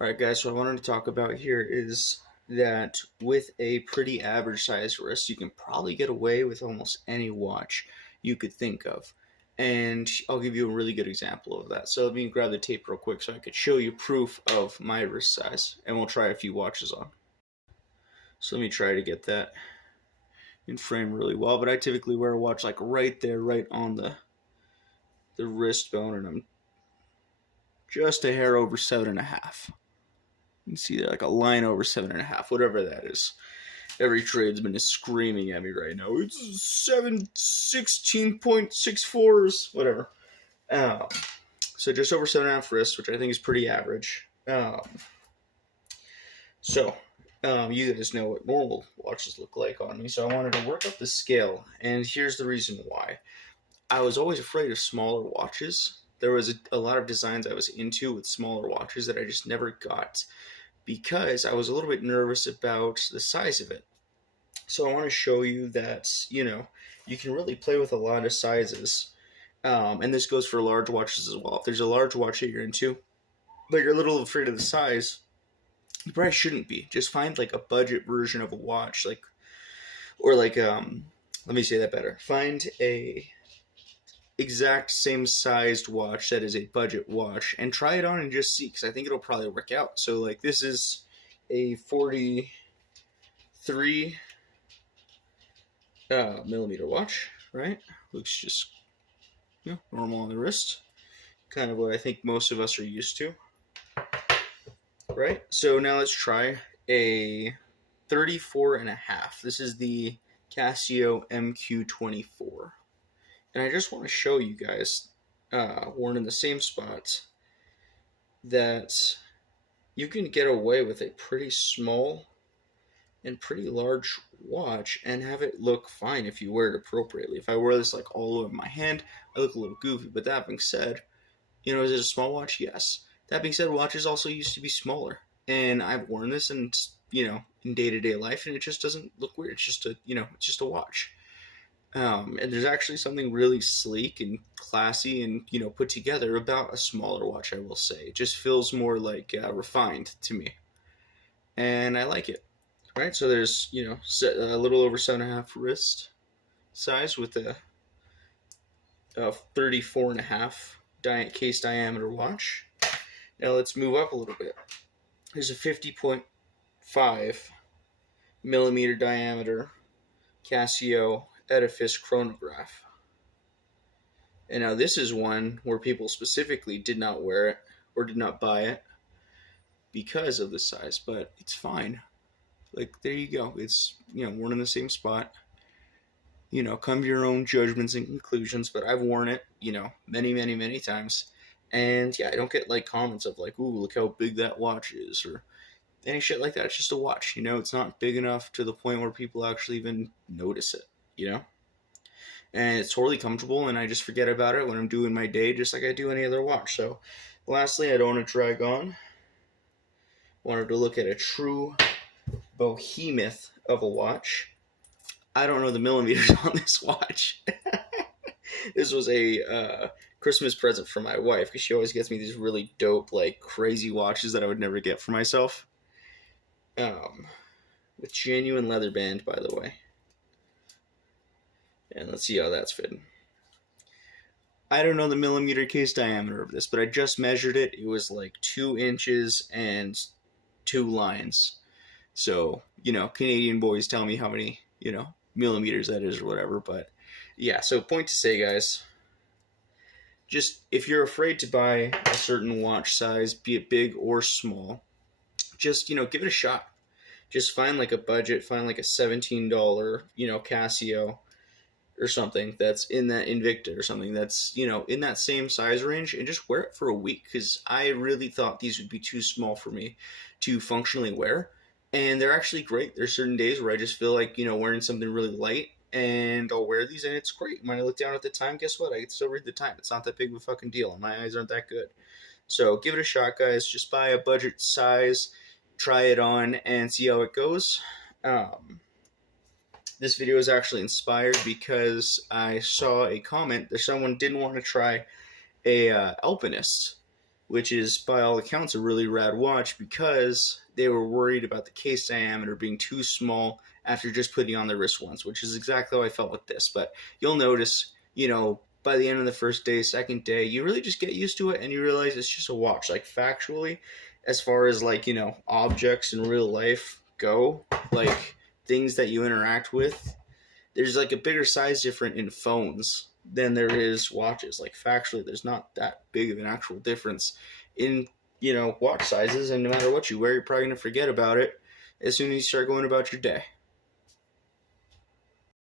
Alright guys, so what I wanted to talk about here is that with a pretty average size wrist, you can probably get away with almost any watch you could think of. And I'll give you a really good example of that. So let me grab the tape real quick so I could show you proof of my wrist size. And we'll try a few watches on. So let me try to get that in frame really well. But I typically wear a watch like right there, right on the wrist bone. And I'm just a hair over 7.5. You can see there like a line over 7.5, whatever that is. Every tradesman is screaming at me right now. It's 16.64s, whatever. So just over 7.5 wrists, which I think is pretty average. You guys know what normal watches look like on me, so I wanted to work up the scale, and here's the reason why. I was always afraid of smaller watches. There was a lot of designs I was into with smaller watches that I just never got because I was a little bit nervous about the size of it. So I want to show you that, you can really play with a lot of sizes. And this goes for large watches as well. If there's a large watch that you're into, but you're a little afraid of the size, you probably shouldn't be. Just find like a budget version of a watch, let me say that better. Find a exact same sized watch that is a budget watch and try it on and just see, because I think it'll probably work out. So like this is a 43 millimeter watch, right? Looks just normal on the wrist, kind of what I think most of us are used to, right? So now let's try a 34.5. This is the Casio MQ24. And I just want to show you guys, worn in the same spot, that you can get away with a pretty small and pretty large watch and have it look fine if you wear it appropriately. If I wear this like all over my hand, I look a little goofy. But that being said, is it a small watch? Yes. That being said, watches also used to be smaller. And I've worn this in day-to-day life, and it just doesn't look weird. It's just it's just a watch. And there's actually something really sleek and classy and put together about a smaller watch, I will say. It just feels more like refined to me, and I like it. Right, so there's a little over 7.5 wrist size with a 34.5 case diameter watch. Now let's move up a little bit. There's a 50.5 millimeter diameter Casio Edifice chronograph. And now this is one where people specifically did not wear it or did not buy it because of the size, but it's fine. Like, there you go. It's, worn in the same spot. Come to your own judgments and conclusions, but I've worn it, many, many, many times. And yeah, I don't get like comments of like, ooh, look how big that watch is, or any shit like that. It's just a watch, it's not big enough to the point where people actually even notice it. And it's totally comfortable, and I just forget about it when I'm doing my day, just like I do any other watch. So lastly, I don't want to drag on. Wanted to look at a true behemoth of a watch. I don't know the millimeters on this watch. This was a Christmas present for my wife, because she always gets me these really dope, like crazy watches that I would never get for myself. With genuine leather band, by the way. And let's see how that's fitting. I don't know the millimeter case diameter of this, but I just measured it. It was like 2 inches and 2 lines. So, Canadian boys tell me how many, millimeters that is or whatever. But yeah, so point to say, guys, just if you're afraid to buy a certain watch size, be it big or small, just, give it a shot. Just find like a budget, find like a $17, Casio or something that's in that Invicta or something that's, in that same size range, and just wear it for a week, because I really thought these would be too small for me to functionally wear. And they're actually great. There's certain days where I just feel like, wearing something really light, and I'll wear these, and it's great. When I look down at the time, guess what? I can still read the time. It's not that big of a fucking deal, and my eyes aren't that good. So give it a shot, guys. Just buy a budget size, try it on, and see how it goes. This video is actually inspired because I saw a comment that someone didn't want to try a Alpinist. which is by all accounts a really rad watch because they were worried about the case diameter being too small after just putting on the wrist once, which is exactly how I felt with this. But you'll notice, by the end of the first day, second day, you really just get used to it and you realize it's just a watch. Like factually, as far as objects in real life go, like things that you interact with, there's like a bigger size difference in phones than there is watches. Like factually, there's not that big of an actual difference in watch sizes, and no matter what you wear, you're probably gonna forget about it as soon as you start going about your day.